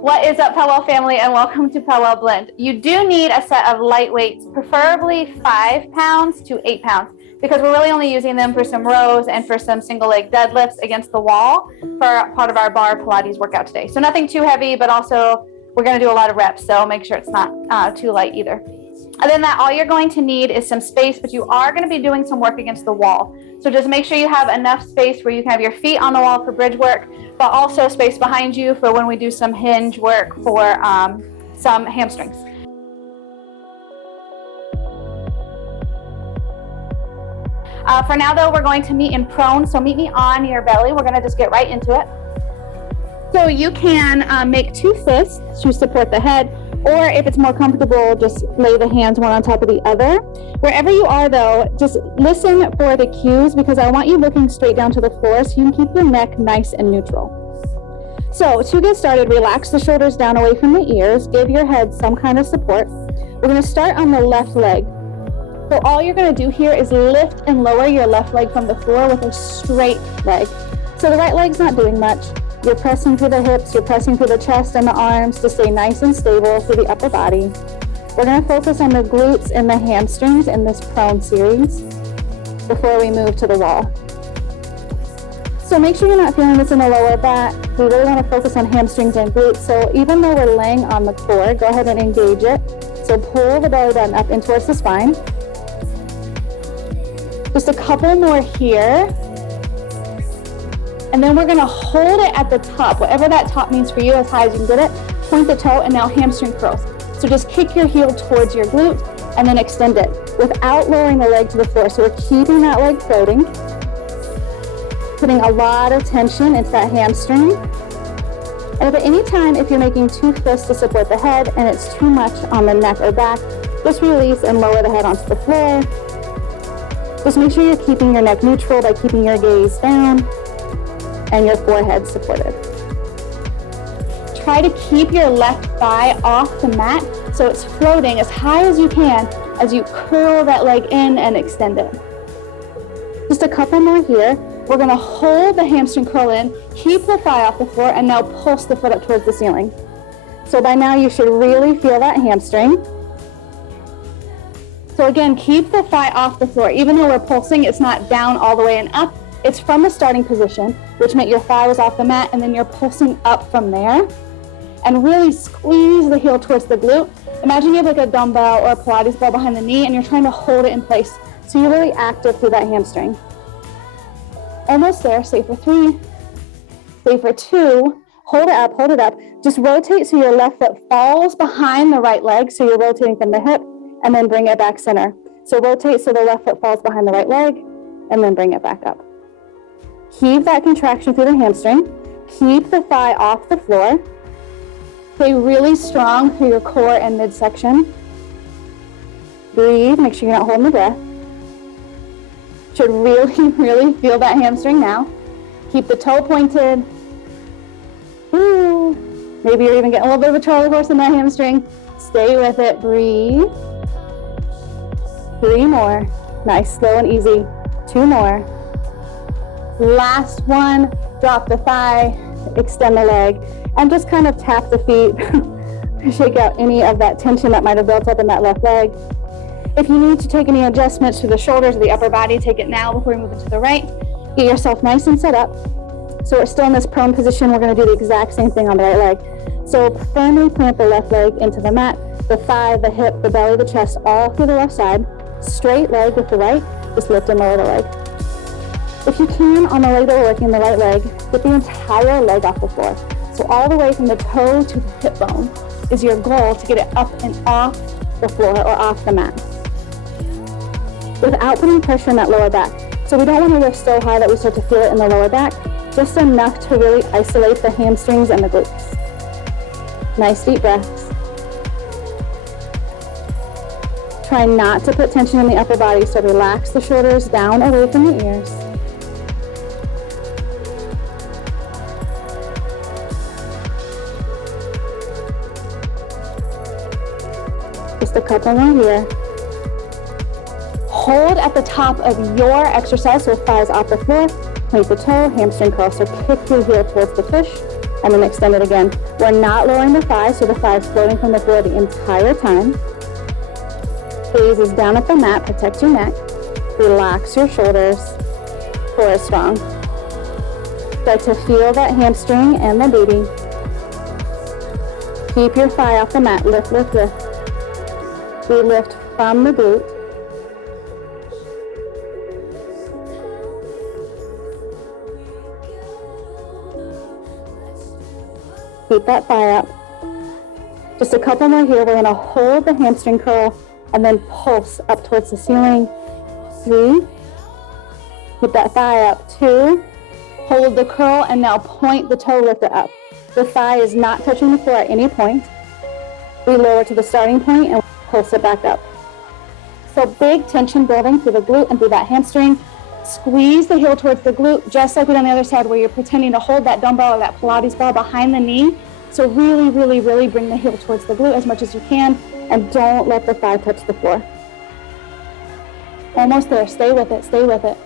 What is up, Powell family, and welcome to Powell Blend. You do need a set of light weights, preferably 5 pounds to 8 pounds, because we're really only using them for some rows and for some single leg deadlifts against the wall for part of our Barre Pilates workout today. So nothing too heavy, but also we're going to do a lot of reps, so make sure it's not too light either. Other than that, all you're going to need is some space, but you are going to be doing some work against the wall. So just make sure you have enough space where you can have your feet on the wall for bridge work, but also space behind you for when we do some hinge work for some hamstrings. For now though, we're going to meet in prone. So meet me on your belly. We're going to just get right into it. So you can make 2 fists to support the head, or if it's more comfortable, just lay the hands one on top of the other. Wherever you are though, just listen for the cues, because I want you looking straight down to the floor so you can keep your neck nice and neutral. So to get started, relax the shoulders down away from the ears, give your head some kind of support. We're going to start on the left leg. So all you're going to do here is lift and lower your left leg from the floor with a straight leg. So the right leg's not doing much. You're pressing through the hips, you're pressing through the chest and the arms to stay nice and stable through the upper body. We're going to focus on the glutes and the hamstrings in this prone series before we move to the wall. So make sure you're not feeling this in the lower back. We really want to focus on hamstrings and glutes. So even though we're laying on the core, go ahead and engage it. So pull the belly button up in towards the spine. Just a couple more here. And then we're going to hold it at the top, whatever that top means for you, as high as you can get it. Point the toe, and now hamstring curls. So just kick your heel towards your glute and then extend it without lowering the leg to the floor. So we're keeping that leg floating, putting a lot of tension into that hamstring. And at any time, if you're making 2 fists to support the head and it's too much on the neck or back, just release and lower the head onto the floor. Just make sure you're keeping your neck neutral by keeping your gaze down and your forehead supported. Try to keep your left thigh off the mat so it's floating as high as you can as you curl that leg in and extend it. Just a couple more here. We're going to hold the hamstring curl in, keep the thigh off the floor, and now pulse the foot up towards the ceiling. So by now you should really feel that hamstring. So again, keep the thigh off the floor. Even though we're pulsing, it's not down all the way and up. It's from the starting position, which meant your thigh was off the mat, and then you're pulsing up from there. And really squeeze the heel towards the glute. Imagine you have like a dumbbell or a Pilates ball behind the knee, and you're trying to hold it in place. So you're really active through that hamstring. Almost there. Stay for 3. Stay for 2. Hold it up, hold it up. Just rotate so your left foot falls behind the right leg. So you're rotating from the hip, and then bring it back center. So rotate so the left foot falls behind the right leg, and then bring it back up. Keep that contraction through the hamstring. Keep the thigh off the floor. Stay really strong through your core and midsection. Breathe. Make sure you're not holding the breath. Should really, really feel that hamstring now. Keep the toe pointed. Ooh. Maybe you're even getting a little bit of a Charlie horse in that hamstring. Stay with it. Breathe. 3 more. Nice, slow and easy. 2 more. Last one. Drop the thigh, extend the leg, and just kind of tap the feet to shake out any of that tension that might have built up in that left leg. If you need to take any adjustments to the shoulders or the upper body, take it now before we move into the right. Get yourself nice and set up. So we're still in this prone position. We're going to do the exact same thing on the right leg. So firmly plant the left leg into the mat, the thigh, the hip, the belly, the chest, all through the left side. Straight leg with the right, just lift and lower the leg. If you can, on the leg that we're working, the right leg, get the entire leg off the floor. So all the way from the toe to the hip bone is your goal, to get it up and off the floor or off the mat without putting pressure on that lower back. So we don't want to lift so high that we start to feel it in the lower back, just enough to really isolate the hamstrings and the glutes. Nice deep breaths. Try not to put tension in the upper body, so relax the shoulders down away from the ears. Just a couple more here. Hold at the top of your exercise, so thighs off the floor. Point the toe, hamstring curl. So kick your heel towards the tush. and then extend it again. We're not lowering the thigh, so the thigh is floating from the floor the entire time. Gaze is down at the mat, protect your neck. Relax your shoulders, core is strong. Start to feel that hamstring and the booty. Keep your thigh off the mat, lift, lift, lift. We lift from the glute. Keep that thigh up. Just a couple more here. We're gonna hold the hamstring curl and then pulse up towards the ceiling. 3. Keep that thigh up. 2. Hold the curl and now point the toe lifter up. The thigh is not touching the floor at any point. We lower to the starting point and pulse it back up. So big tension building through the glute and through that hamstring. Squeeze the heel towards the glute, just like we did on the other side where you're pretending to hold that dumbbell or that Pilates ball behind the knee. So really, really, really bring the heel towards the glute as much as you can and don't let the thigh touch the floor. Almost there, stay with it, stay with it.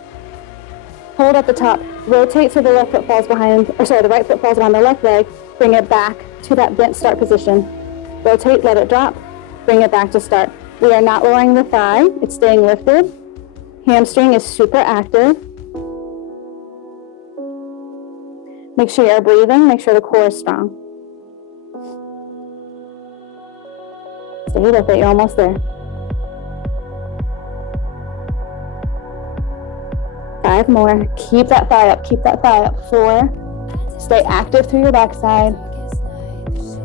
Hold at the top, rotate so the left foot falls behind, or sorry, the right foot falls behind the left leg, bring it back to that bent start position. Rotate, let it drop, bring it back to start. We are not lowering the thigh, it's staying lifted. Hamstring is super active. Make sure you're breathing, make sure the core is strong. Stay with it, you're almost there. 5 more, keep that thigh up, keep that thigh up. 4, stay active through your backside.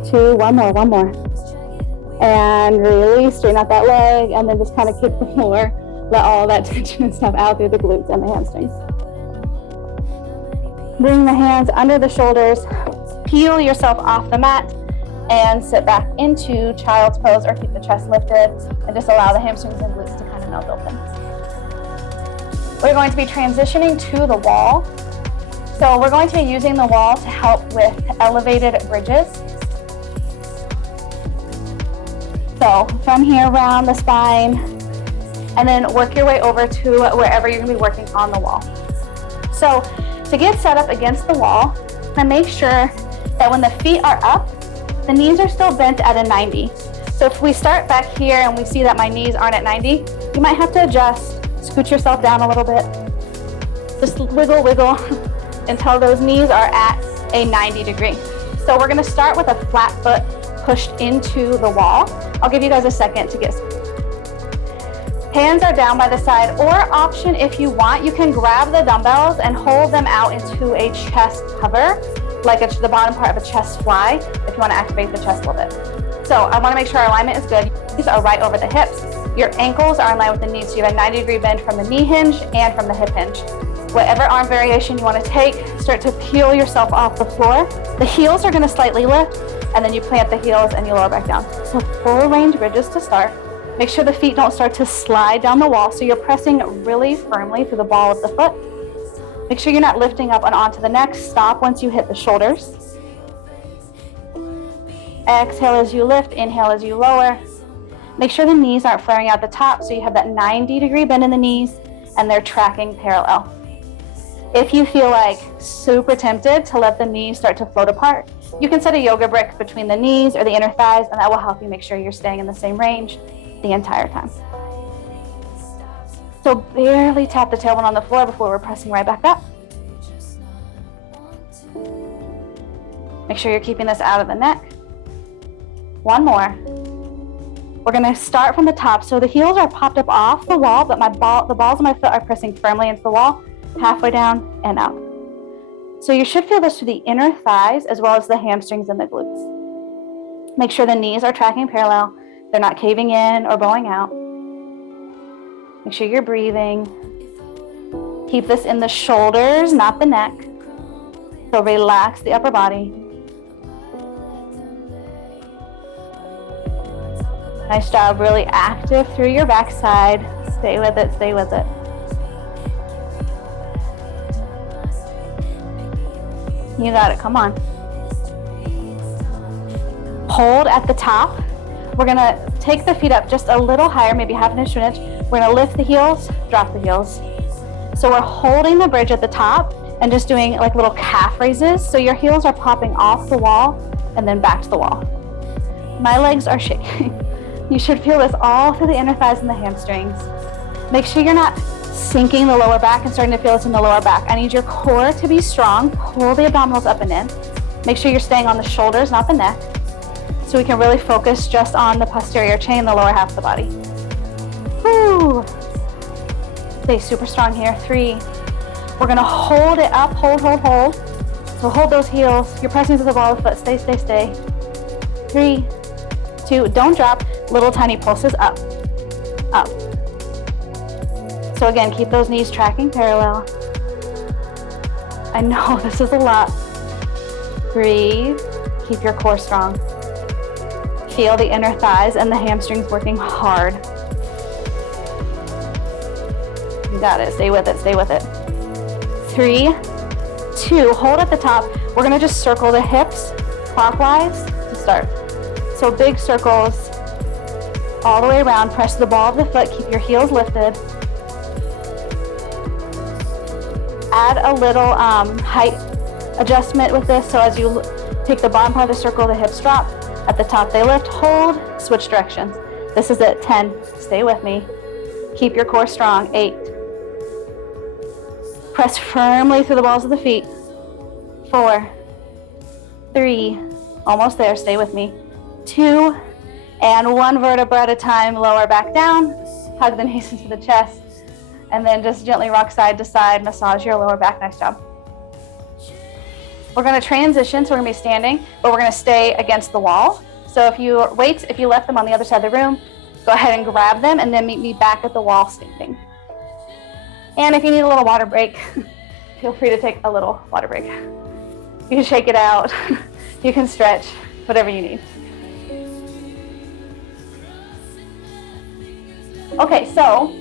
2, one more. And release, straighten out that leg, and then just kind of kick the floor. Let all that tension and stuff out through the glutes and the hamstrings. Bring the hands under the shoulders, peel yourself off the mat, and sit back into child's pose or keep the chest lifted and just allow the hamstrings and glutes to kind of melt open. We're going to be transitioning to the wall. So we're going to be using the wall to help with elevated bridges. So from here, round the spine, and then work your way over to wherever you're gonna be working on the wall. So to get set up against the wall, and make sure that when the feet are up, the knees are still bent at a 90. So if we start back here and we see that my knees aren't at 90, you might have to adjust, scoot yourself down a little bit. Just wiggle, wiggle until those knees are at a 90 degree. So we're gonna start with a flat foot pushed into the wall. I'll give you guys a second to get hands are down by the side, or option if you want, you can grab the dumbbells and hold them out into a chest hover, like the bottom part of a chest fly, if you want to activate the chest a little bit. So I want to make sure our alignment is good. These are right over the hips. Your ankles are in line with the knees, so you have a 90-degree bend from the knee hinge and from the hip hinge. Whatever arm variation you want to take, start to peel yourself off the floor. The heels are going to slightly lift, and then you plant the heels and you lower back down. So full range bridges to start. Make sure the feet don't start to slide down the wall, so you're pressing really firmly through the ball of the foot. Make sure you're not lifting up and onto the neck. Stop once you hit the shoulders. Exhale as you lift, inhale as you lower. Make sure the knees aren't flaring out the top, so you have that 90-degree bend in the knees and they're tracking parallel. If you feel like super tempted to let the knees start to float apart, you can set a yoga brick between the knees or the inner thighs, and that will help you make sure you're staying in the same range the entire time. So barely tap the tailbone on the floor before we're pressing right back up. Make sure you're keeping this out of the neck. One more. We're gonna start from the top. So the heels are popped up off the wall, but the balls of my foot are pressing firmly into the wall, halfway down and out. So you should feel this through the inner thighs as well as the hamstrings and the glutes. Make sure the knees are tracking parallel. They're not caving in or bowing out. Make sure you're breathing. Keep this in the shoulders, not the neck. So relax the upper body. Nice job, really active through your backside. Stay with it, stay with it. You got it, come on. Hold at the top. We're gonna take the feet up just a little higher, maybe half an inch to an inch. We're gonna lift the heels, drop the heels. So we're holding the bridge at the top, and just doing like little calf raises. So your heels are popping off the wall and then back to the wall. My legs are shaking. You should feel this all through the inner thighs and the hamstrings. Make sure you're not sinking the lower back and starting to feel this in the lower back. I need your core to be strong. Pull the abdominals up and in. Make sure you're staying on the shoulders, not the neck, so we can really focus just on the posterior chain, the lower half of the body. Whew. Stay super strong here. 3. We're gonna hold it up, hold. So hold those heels. You're pressing to the ball of the foot. Stay. 3, 2, don't drop. Little tiny pulses up. So again, keep those knees tracking parallel. I know this is a lot. Breathe, keep your core strong. Feel the inner thighs and the hamstrings working hard. You got it, stay with it. 3, 2, hold at the top. We're gonna just circle the hips clockwise to start. So big circles all the way around. Press the ball of the foot, keep your heels lifted. Add a little height adjustment with this. So as you take the bottom part of the circle, the hips drop. At the top, they lift, hold, switch directions. This is it. 10, stay with me. Keep your core strong. 8. Press firmly through the balls of the feet. 4, 3, almost there, stay with me. 2, and 1 vertebra at a time, lower back down. Hug the knees into the chest. And then just gently rock side to side, massage your lower back. Nice job. We're gonna transition, so we're gonna be standing, but we're gonna stay against the wall. So if you left them on the other side of the room, go ahead and grab them and then meet me back at the wall standing. And if you need a little water break, feel free to take a little water break. You can shake it out, you can stretch, whatever you need. Okay, so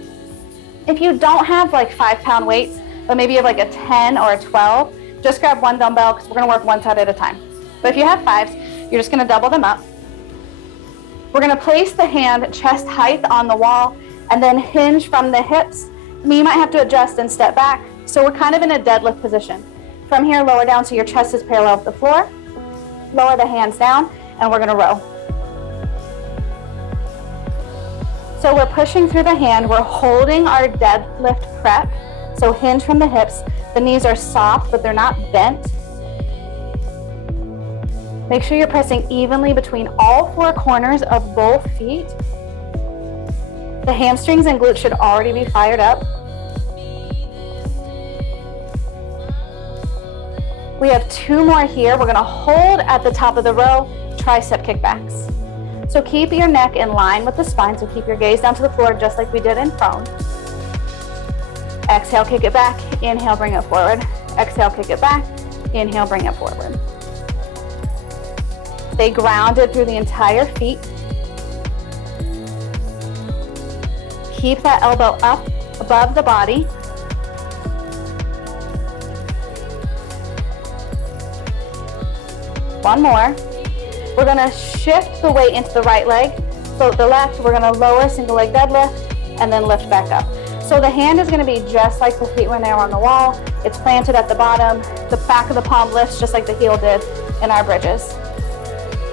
if you don't have like 5-pound weights, but maybe you have like a 10 or a 12, just grab one dumbbell because we're gonna work one side at a time. But if you have 5s, you're just gonna double them up. We're gonna place the hand chest height on the wall and then hinge from the hips. You might have to adjust and step back. So we're kind of in a deadlift position. From here, lower down so your chest is parallel with the floor. Lower the hands down and we're gonna row. So we're pushing through the hand, we're holding our deadlift prep. So hinge from the hips. The knees are soft, but they're not bent. Make sure you're pressing evenly between all 4 corners of both feet. The hamstrings and glutes should already be fired up. We have 2 more here. We're gonna hold at the top of the row, tricep kickbacks. So keep your neck in line with the spine, so keep your gaze down to the floor just like we did in prone. Exhale, kick it back. Inhale, bring it forward. Exhale, kick it back. Inhale, bring it forward. Stay grounded through the entire feet. Keep that elbow up above the body. One more. We're gonna shift the weight into the right leg. So the left, we're gonna lower single leg deadlift and then lift back up. So the hand is gonna be just like the feet when they were on the wall. It's planted at the bottom. The back of the palm lifts just like the heel did in our bridges.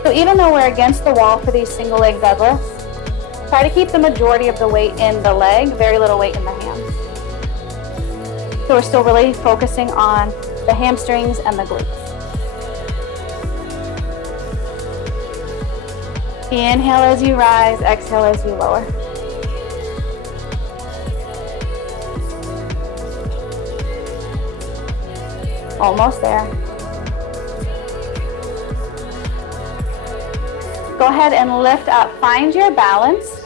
So even though we're against the wall for these single leg deadlifts, try to keep the majority of the weight in the leg, very little weight in the hands. So we're still really focusing on the hamstrings and the glutes. Inhale as you rise, exhale as you lower. Almost there. Go ahead and lift up. Find your balance.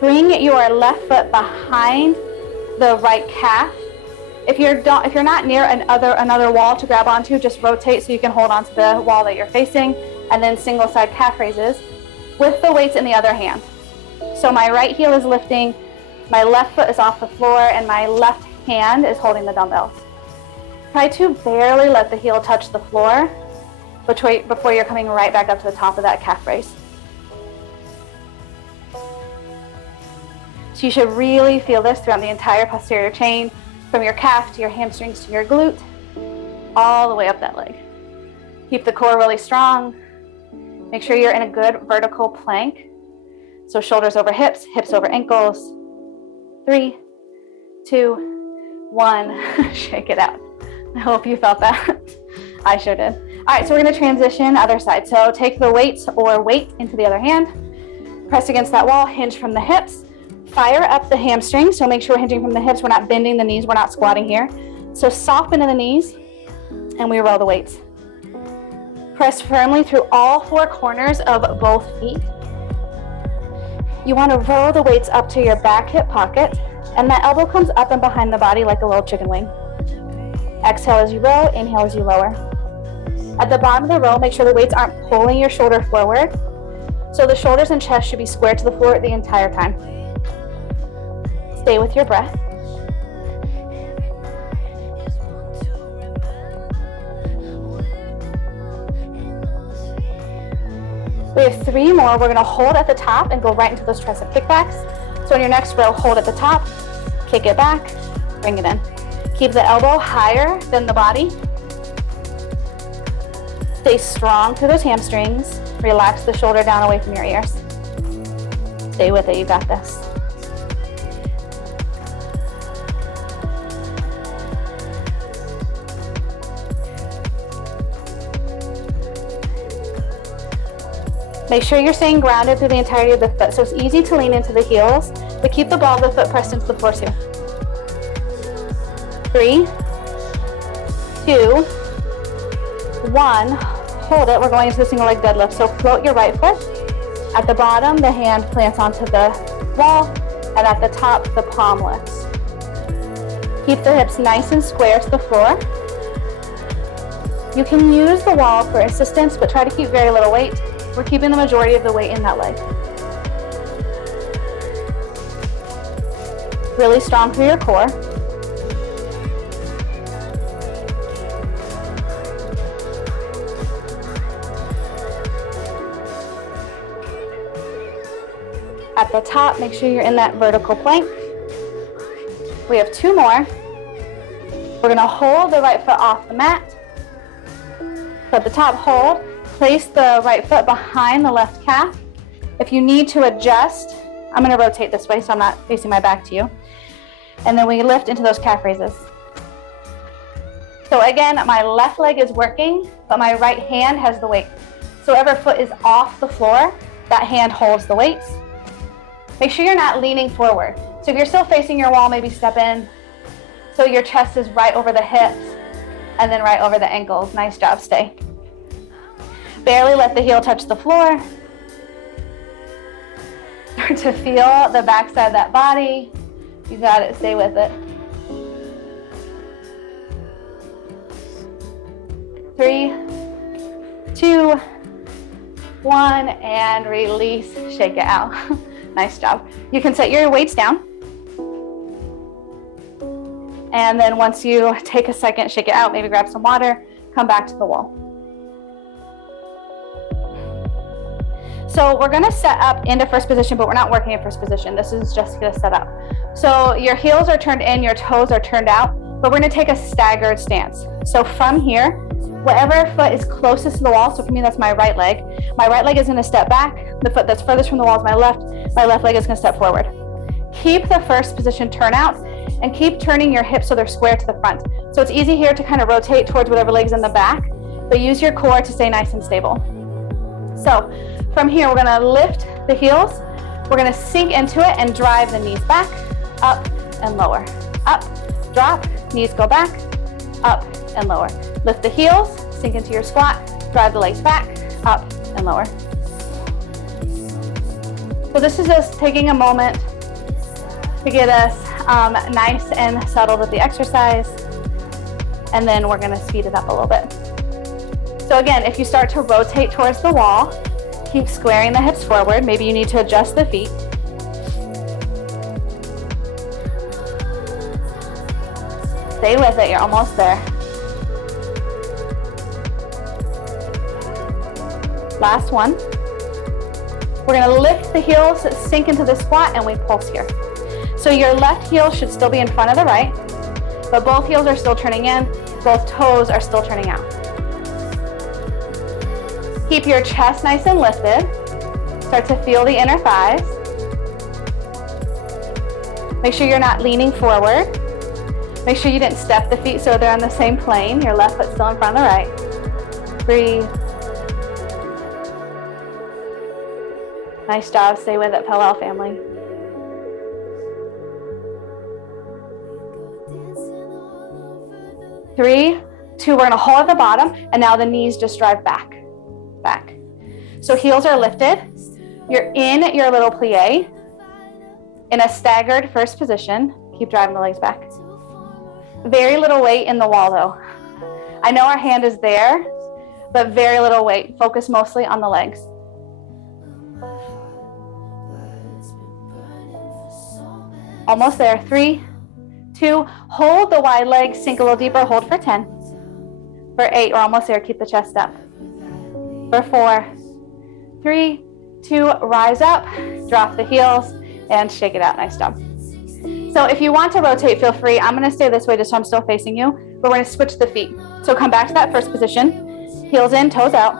Bring your left foot behind the right calf. If you're not near another wall to grab onto, just rotate so you can hold onto the wall that you're facing, and then single side calf raises with the weights in the other hand. So my right heel is lifting, my left foot is off the floor, and my left hand is holding the dumbbells. Try to barely let the heel touch the floor before you're coming right back up to the top of that calf raise. So you should really feel this throughout the entire posterior chain, from your calf to your hamstrings to your glute. all the way up that leg. Keep the core really strong. Make sure you're in a good vertical plank. So shoulders over hips, hips over ankles. 3, 2, 1. Shake it out. I hope you felt that. I sure did. All right, so we're gonna transition other side. So take the weights or weight into the other hand. Press against that wall, hinge from the hips. Fire up the hamstrings. So make sure we're hinging from the hips. We're not bending the knees. We're not squatting here. So soften in the knees and we roll the weights. Press firmly through all 4 corners of both feet. You want to roll the weights up to your back hip pocket, and that elbow comes up and behind the body like a little chicken wing. Exhale as you row, inhale as you lower. At the bottom of the row, make sure the weights aren't pulling your shoulder forward. So the shoulders and chest should be square to the floor the entire time. Stay with your breath. We have 3 more. We're gonna hold at the top and go right into those tricep kickbacks. So in your next row, hold at the top, kick it back, bring it in. Keep the elbow higher than the body. Stay strong through those hamstrings. Relax the shoulder down away from your ears. Stay with it, you got this. Make sure you're staying grounded through the entirety of the foot. So it's easy to lean into the heels, but keep the ball of the foot pressed into the floor too. 3, 2, 1. Hold it. We're going into the single leg deadlift. So float your right foot. At the bottom, the hand plants onto the wall, and at the top, the palm lifts. Keep the hips nice and square to the floor. You can use the wall for assistance, but try to keep very little weight. We're keeping the majority of the weight in that leg. Really strong through your core. At the top, make sure you're in that vertical plank. We have 2 more. We're gonna hold the right foot off the mat. So at the top, hold. Place the right foot behind the left calf. If you need to adjust, I'm gonna rotate this way so I'm not facing my back to you. And then we lift into those calf raises. So again, my left leg is working, but my right hand has the weight. So whatever foot is off the floor, that hand holds the weights. Make sure you're not leaning forward. So if you're still facing your wall, maybe step in. So your chest is right over the hips and then right over the ankles. Nice job, stay. Barely let the heel touch the floor. Start to feel the backside of that body. You got it, stay with it. 3, 2, 1, and release, shake it out. Nice job. You can set your weights down. And then once you take a second, shake it out, maybe grab some water, come back to the wall. So we're gonna set up into first position, but we're not working in first position. This is just gonna set up. So your heels are turned in, your toes are turned out, but we're gonna take a staggered stance. So from here, whatever foot is closest to the wall, so for me, that's my right leg. My right leg is gonna step back. The foot that's furthest from the wall is my left. My left leg is gonna step forward. Keep the first position turn out and keep turning your hips so they're square to the front. So it's easy here to kind of rotate towards whatever leg's in the back, but use your core to stay nice and stable. So from here, we're gonna lift the heels. We're gonna sink into it and drive the knees back, up and lower. Up, drop, knees go back, up and lower. Lift the heels, sink into your squat, drive the legs back, up and lower. So this is just taking a moment to get us nice and settled with the exercise. And then we're gonna speed it up a little bit. So again, if you start to rotate towards the wall, keep squaring the hips forward. Maybe you need to adjust the feet. Stay with it, you're almost there. Last one. We're gonna lift the heels, sink into the squat, and we pulse here. So your left heel should still be in front of the right, but both heels are still turning in. Both toes are still turning out. Keep your chest nice and lifted. Start to feel the inner thighs. Make sure you're not leaning forward. Make sure you didn't step the feet so they're on the same plane. Your left foot still in front of the right. Breathe. Nice job. Stay with it, Pell family. Three, two, we're gonna hold at the bottom, and now the knees just drive back, back. So heels are lifted. You're in your little plie, in a staggered first position. Keep driving the legs back. Very little weight in the wall though. I know our hand is there, but very little weight. Focus mostly on the legs. Almost there. 3, 2, hold the wide legs, sink a little deeper, hold for 10. For 8, we're almost there, keep the chest up. For 4, 3, 2, rise up, drop the heels, and shake it out. Nice job. So if you want to rotate, feel free. I'm gonna stay this way just so I'm still facing you, but we're gonna switch the feet. So come back to that first position, heels in, toes out.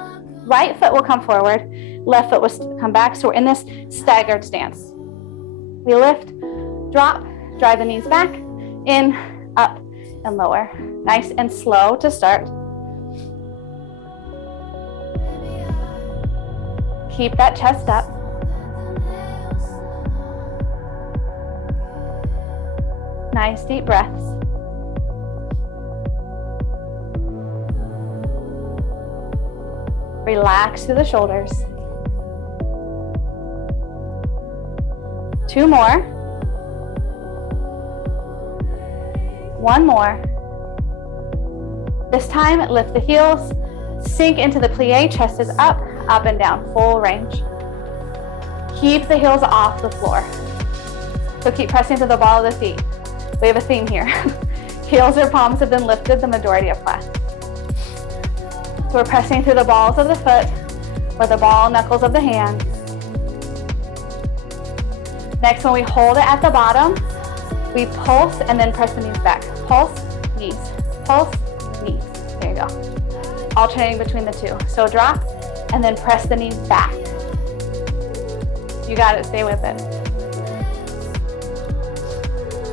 Right foot will come forward, left foot will come back. So we're in this staggered stance. We lift, drop, drive the knees back, in, up, and lower. Nice and slow to start. Keep that chest up. Nice deep breaths. Relax through the shoulders. 2 more. 1 more. This time, lift the heels, sink into the plie, chest is up and down, full range. Keep the heels off the floor. So keep pressing to the ball of the feet. We have a theme here. Heels or palms have been lifted the majority of class. So we're pressing through the balls of the foot or the ball knuckles of the hand. Next, when we hold it at the bottom, we pulse and then press the knees back. Pulse, knees, pulse, knees. There you go. Alternating between the two. So drop and then press the knees back. You got it, stay with it.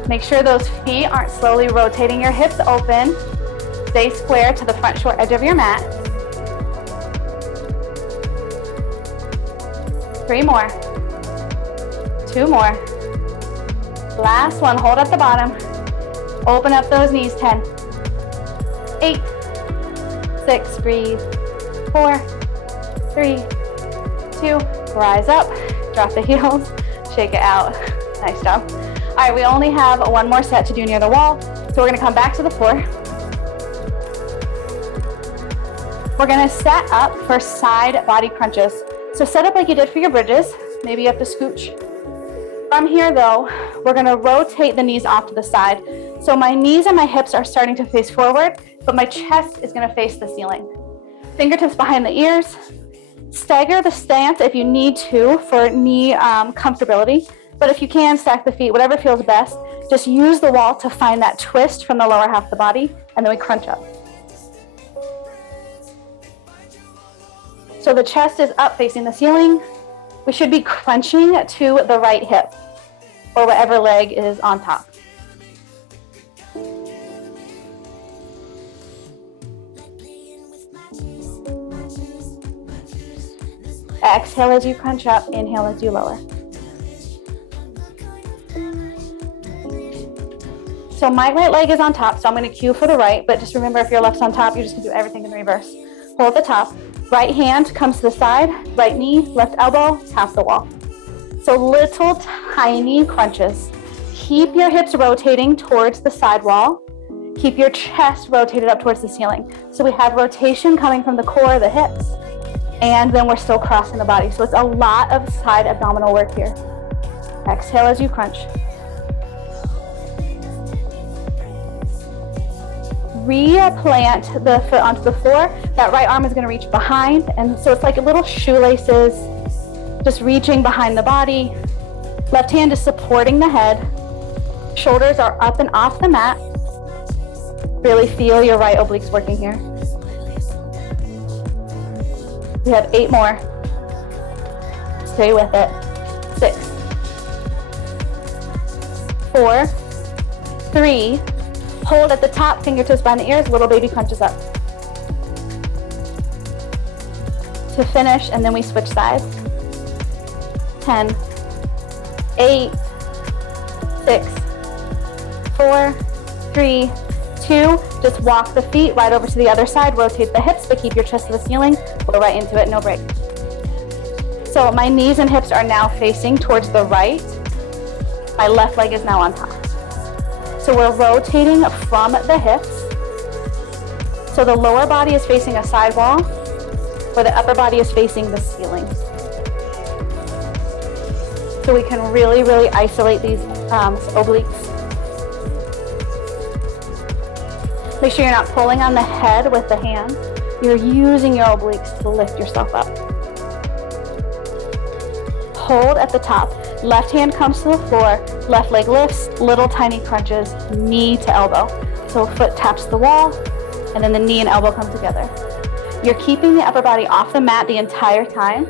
Make sure those feet aren't slowly rotating. Your hips open. Stay square to the front short edge of your mat. 3 more. 2 more. Last one, hold at the bottom. Open up those knees, 10. 8, 6, breathe. 4, 3, 2, rise up, drop the heels, shake it out. Nice job. All right, we only have 1 more set to do near the wall, so we're gonna come back to the floor. We're gonna set up for side body crunches. So set up like you did for your bridges. Maybe you have to scooch. From here though, we're gonna rotate the knees off to the side. So my knees and my hips are starting to face forward, but my chest is gonna face the ceiling. Fingertips behind the ears. Stagger the stance if you need to for knee comfortability. But if you can, stack the feet, whatever feels best. Just use the wall to find that twist from the lower half of the body, and then we crunch up. So the chest is up facing the ceiling. We should be crunching to the right hip, or whatever leg is on top. Exhale as you crunch up, inhale as you lower. So my right leg is on top, so I'm gonna cue for the right, but just remember if your left's on top, you're just gonna do everything in reverse. Hold the top, right hand comes to the side, right knee, left elbow, tap the wall. So little tiny crunches. Keep your hips rotating towards the side wall. Keep your chest rotated up towards the ceiling. So we have rotation coming from the core, the hips, and then we're still crossing the body. So it's a lot of side abdominal work here. Exhale as you crunch. Replant the foot onto the floor. That right arm is going to reach behind, and so it's like little shoelaces, just reaching behind the body. Left hand is supporting the head. Shoulders are up and off the mat. Really feel your right obliques working here. We have 8 more. Stay with it. 6, 4, 3, hold at the top, fingertips behind the ears, little baby crunches up. To finish, and then we switch sides. 10, 8, 6, 4, 3, 2. Just walk the feet right over to the other side, rotate the hips, but keep your chest to the ceiling. Go right into it, no break. So my knees and hips are now facing towards the right. My left leg is now on top. So we're rotating from the hips. So the lower body is facing a side wall, where the upper body is facing the ceiling. So we can really, really isolate these obliques. Make sure you're not pulling on the head with the hands. You're using your obliques to lift yourself up. Hold at the top. Left hand comes to the floor. Left leg lifts, little tiny crunches, knee to elbow. So foot taps the wall, and then the knee and elbow come together. You're keeping the upper body off the mat the entire time.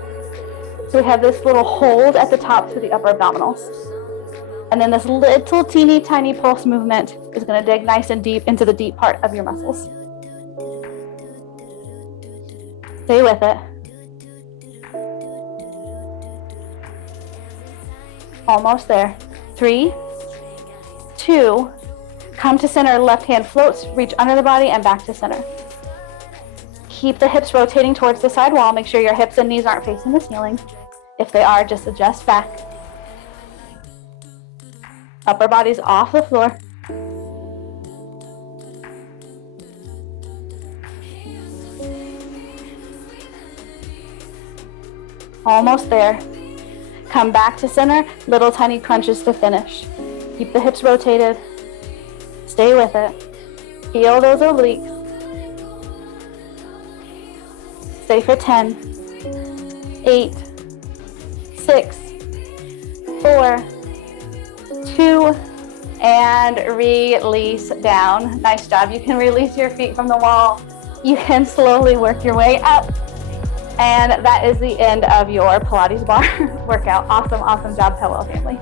So we have this little hold at the top to the upper abdominals. And then this little teeny tiny pulse movement is going to dig nice and deep into the deep part of your muscles. Stay with it. Almost there. 3, 2, come to center, left hand floats, reach under the body and back to center. Keep the hips rotating towards the side wall. Make sure your hips and knees aren't facing the ceiling. If they are, just adjust back. Upper body's off the floor. Almost there. Come back to center, little tiny crunches to finish. Keep the hips rotated. Stay with it. Feel those obliques. Stay for 10, 8, 6, 4, 2, and release down. Nice job. You can release your feet from the wall. You can slowly work your way up. And that is the end of your Pilates bar workout. Awesome, awesome job, Pillow family.